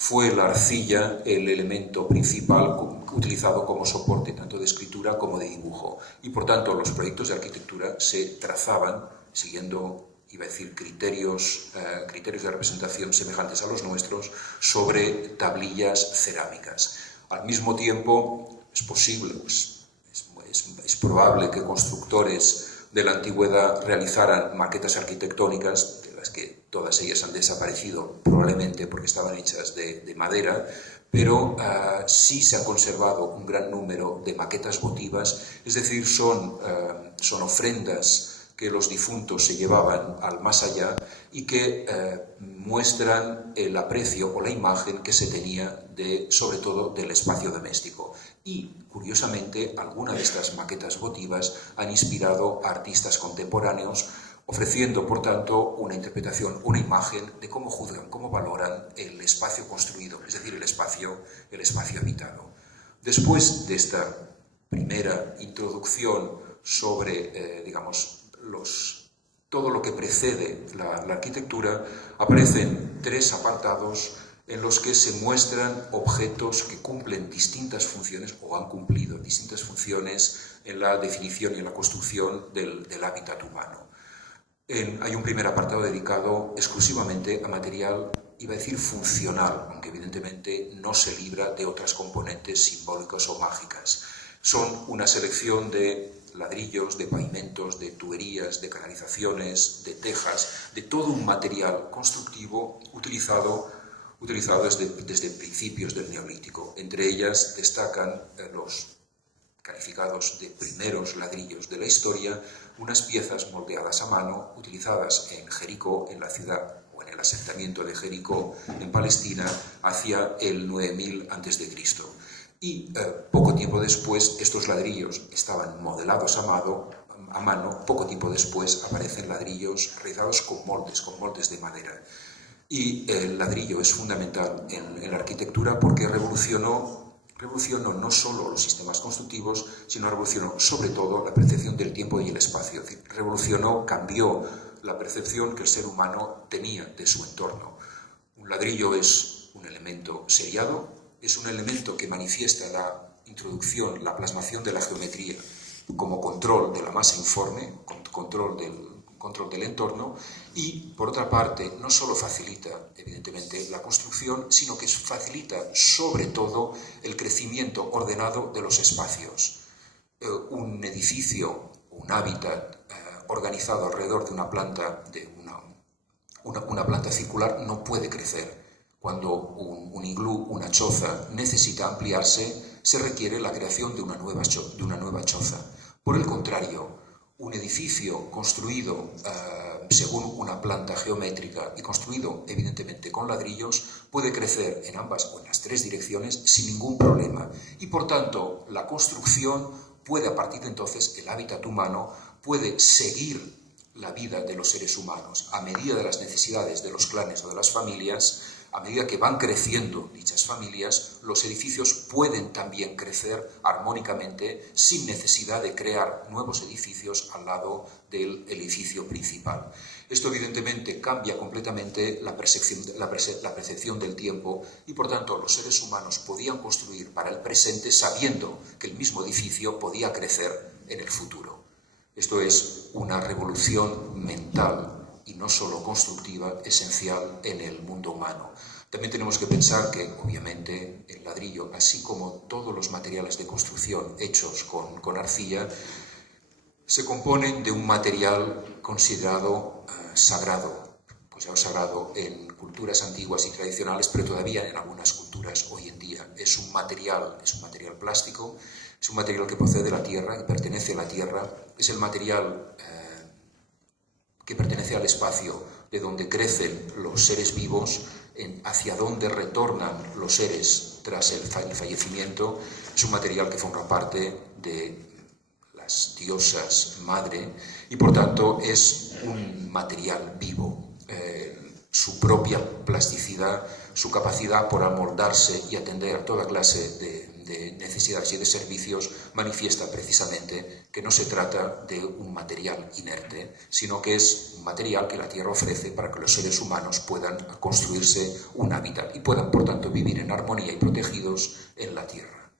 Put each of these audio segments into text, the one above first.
fue la arcilla el elemento principal utilizado como soporte tanto de escritura como de dibujo. Y por tanto los proyectos de arquitectura se trazaban siguiendo, iba a decir, criterios de representación semejantes a los nuestros sobre tablillas cerámicas. Al mismo tiempo es posible, es probable que constructores de la antigüedad realizaran maquetas arquitectónicas, de las que todas ellas han desaparecido probablemente porque estaban hechas de madera, pero sí se ha conservado un gran número de maquetas votivas, es decir, son ofrendas que los difuntos se llevaban al más allá y que muestran el aprecio o la imagen que se tenía sobre todo del espacio doméstico. Y, curiosamente, algunas de estas maquetas votivas han inspirado a artistas contemporáneos, ofreciendo, por tanto, una interpretación, una imagen de cómo juzgan, cómo valoran el espacio construido, es decir, el espacio habitado. Después de esta primera introducción sobre, todo lo que precede la arquitectura, aparecen tres apartados en los que se muestran objetos que cumplen distintas funciones o han cumplido distintas funciones en la definición y en la construcción del hábitat humano. Hay un primer apartado dedicado exclusivamente a material, iba a decir funcional, aunque evidentemente no se libra de otras componentes simbólicas o mágicas. Son una selección de ladrillos, de pavimentos, de tuberías, de canalizaciones, de tejas, de todo un material constructivo utilizado desde principios del Neolítico. Entre ellas destacan los calificados de primeros ladrillos de la historia, unas piezas moldeadas a mano, utilizadas en Jericó, en la ciudad o en el asentamiento de Jericó, en Palestina, hacia el 9000 a.C. Y poco tiempo después estos ladrillos estaban modelados a mano, poco tiempo después aparecen ladrillos realizados con moldes de madera. Y el ladrillo es fundamental en la arquitectura porque revolucionó no solo los sistemas constructivos, sino revolucionó sobre todo la percepción del tiempo y el espacio. Es decir, cambió la percepción que el ser humano tenía de su entorno. Un ladrillo es un elemento seriado, es un elemento que manifiesta la introducción, la plasmación de la geometría como control de la masa informe, control del entorno, y por otra parte no solo facilita evidentemente la construcción, sino que facilita sobre todo el crecimiento ordenado de los espacios. Un edificio, un hábitat organizado alrededor de una planta circular no puede crecer. Cuando un iglú, una choza, necesita ampliarse, se requiere la creación de una nueva choza. Por el contrario, un edificio construido según una planta geométrica y construido evidentemente con ladrillos puede crecer en ambas o en las tres direcciones sin ningún problema. Y por tanto, la construcción puede, a partir de entonces, el hábitat humano puede seguir la vida de los seres humanos a medida de las necesidades de los clanes o de las familias. A medida que van creciendo dichas familias, los edificios pueden también crecer armónicamente sin necesidad de crear nuevos edificios al lado del edificio principal. Esto evidentemente cambia completamente la percepción del tiempo y por tanto los seres humanos podían construir para el presente sabiendo que el mismo edificio podía crecer en el futuro. Esto es una revolución mental y no solo constructiva, esencial en el mundo humano. También tenemos que pensar que, obviamente, el ladrillo, así como todos los materiales de construcción hechos con arcilla, se componen de un material considerado sagrado, sagrado en culturas antiguas y tradicionales, pero todavía en algunas culturas hoy en día. Es un material plástico, es un material que procede de la tierra, que pertenece a la tierra, es el material que pertenece al espacio de donde crecen los seres vivos, hacia donde retornan los seres tras el fallecimiento. Es un material que forma parte de las diosas madre y por tanto es un material vivo. Su propia plasticidad su capacidad por amoldarse y atender a toda clase de necesidades y de servicios manifiesta precisamente que no se trata de un material inerte, sino que es un material que la Tierra ofrece para que los seres humanos puedan construirse un hábitat y puedan, por tanto, vivir en armonía y protegidos en la Tierra.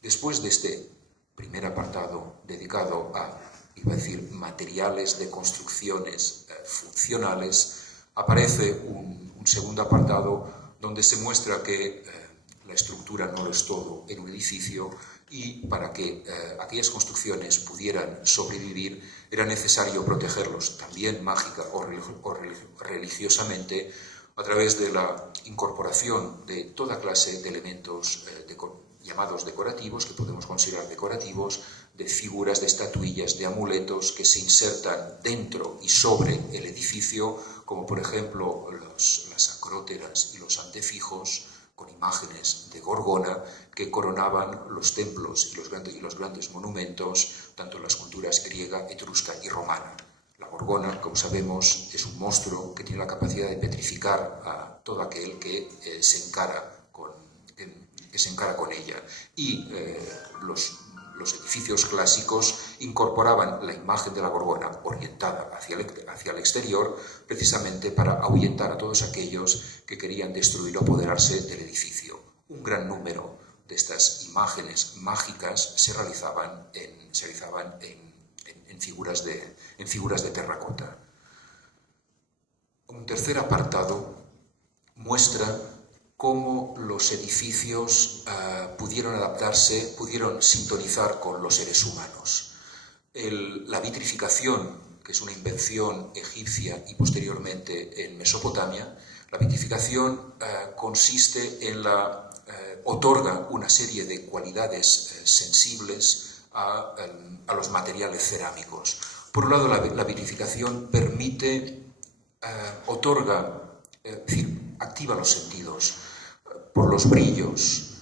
Después de este primer apartado dedicado a, iba a decir, materiales de construcciones funcionales, aparece un segundo apartado donde se muestra que la estructura no lo es todo en un edificio y para que aquellas construcciones pudieran sobrevivir era necesario protegerlos también mágica o religiosamente a través de la incorporación de toda clase de elementos llamados decorativos, que podemos considerar decorativos, de figuras, de estatuillas, de amuletos que se insertan dentro y sobre el edificio, como por ejemplo las acróteras y los antefijos, con imágenes de Gorgona que coronaban los templos y los grandes monumentos, tanto en las culturas griega, etrusca y romana. La Gorgona, como sabemos, es un monstruo que tiene la capacidad de petrificar a todo aquel que se encara con ella. Y los edificios clásicos incorporaban la imagen de la Gorgona orientada hacia el exterior, precisamente para ahuyentar a todos aquellos que querían destruir o apoderarse del edificio. Un gran número de estas imágenes mágicas se realizaban en figuras de terracota. Un tercer apartado muestra cómo los edificios pudieron adaptarse, pudieron sintonizar con los seres humanos. La vitrificación, que es una invención egipcia y posteriormente en Mesopotamia, la vitrificación consiste en otorga una serie de cualidades sensibles a los materiales cerámicos. Por un lado, la vitrificación permite, activa los sentidos, por los brillos,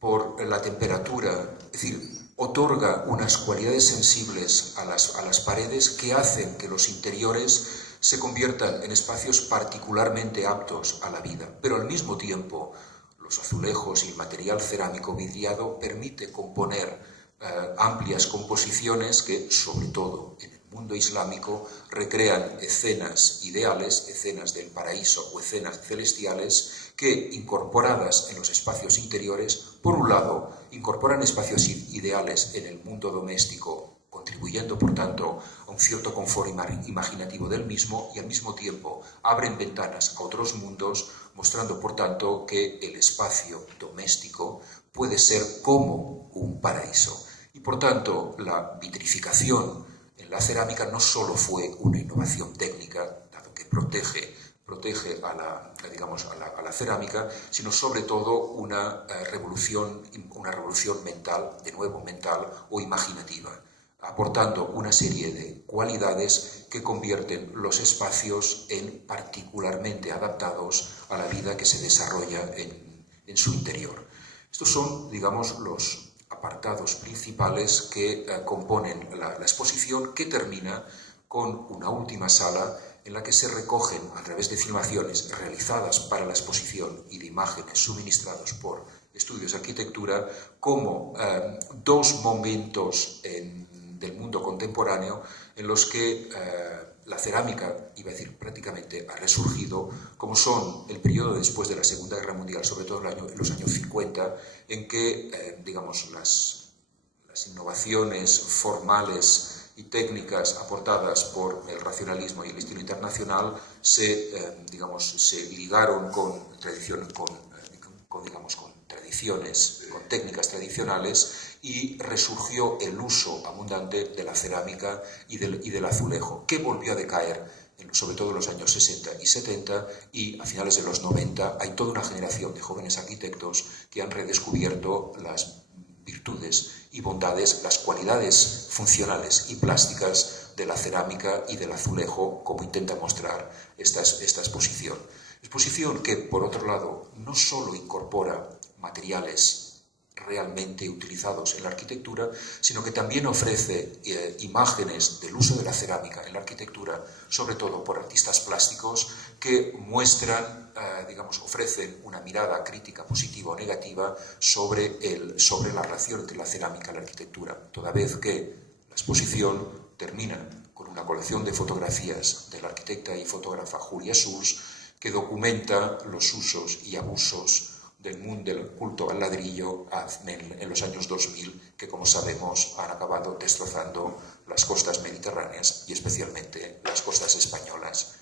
por la temperatura, es decir, otorga unas cualidades sensibles a las paredes que hacen que los interiores se conviertan en espacios particularmente aptos a la vida. Pero al mismo tiempo, los azulejos y el material cerámico vidriado permite componer amplias composiciones que, sobre todo en el mundo islámico, recrean escenas ideales, escenas del paraíso o escenas celestiales que, incorporadas en los espacios interiores, por un lado, incorporan espacios ideales en el mundo doméstico, contribuyendo, por tanto, a un cierto confort imaginativo del mismo, y al mismo tiempo abren ventanas a otros mundos, mostrando, por tanto, que el espacio doméstico puede ser como un paraíso. Y, por tanto, la vitrificación en la cerámica no solo fue una innovación técnica, dado que protege a la cerámica, sino sobre todo una revolución mental, de nuevo mental o imaginativa, aportando una serie de cualidades que convierten los espacios en particularmente adaptados a la vida que se desarrolla en su interior. Estos son, digamos, los apartados principales que componen la exposición, que termina con una última sala en la que se recogen, a través de filmaciones realizadas para la exposición y de imágenes suministrados por estudios de arquitectura, como dos momentos del mundo contemporáneo en los que la cerámica, iba a decir prácticamente, ha resurgido, como son el periodo después de la Segunda Guerra Mundial, sobre todo en los años 50, en que las innovaciones formales y técnicas aportadas por el racionalismo y el estilo internacional se ligaron con técnicas tradicionales, y resurgió el uso abundante de la cerámica y del azulejo, que volvió a decaer, sobre todo en los años 60 y 70, y a finales de los 90 hay toda una generación de jóvenes arquitectos que han redescubierto las virtudes y bondades, las cualidades funcionales y plásticas de la cerámica y del azulejo, como intenta mostrar esta exposición. Exposición que, por otro lado, no solo incorpora materiales realmente utilizados en la arquitectura, sino que también ofrece imágenes del uso de la cerámica en la arquitectura, sobre todo por artistas plásticos que muestran, ofrecen una mirada crítica positiva o negativa sobre la relación entre la cerámica y la arquitectura, toda vez que la exposición termina con una colección de fotografías de la arquitecta y fotógrafa Julia Surs, que documenta los usos y abusos del mundo del culto al ladrillo en los años 2000, que, como sabemos, han acabado destrozando las costas mediterráneas y especialmente las costas españolas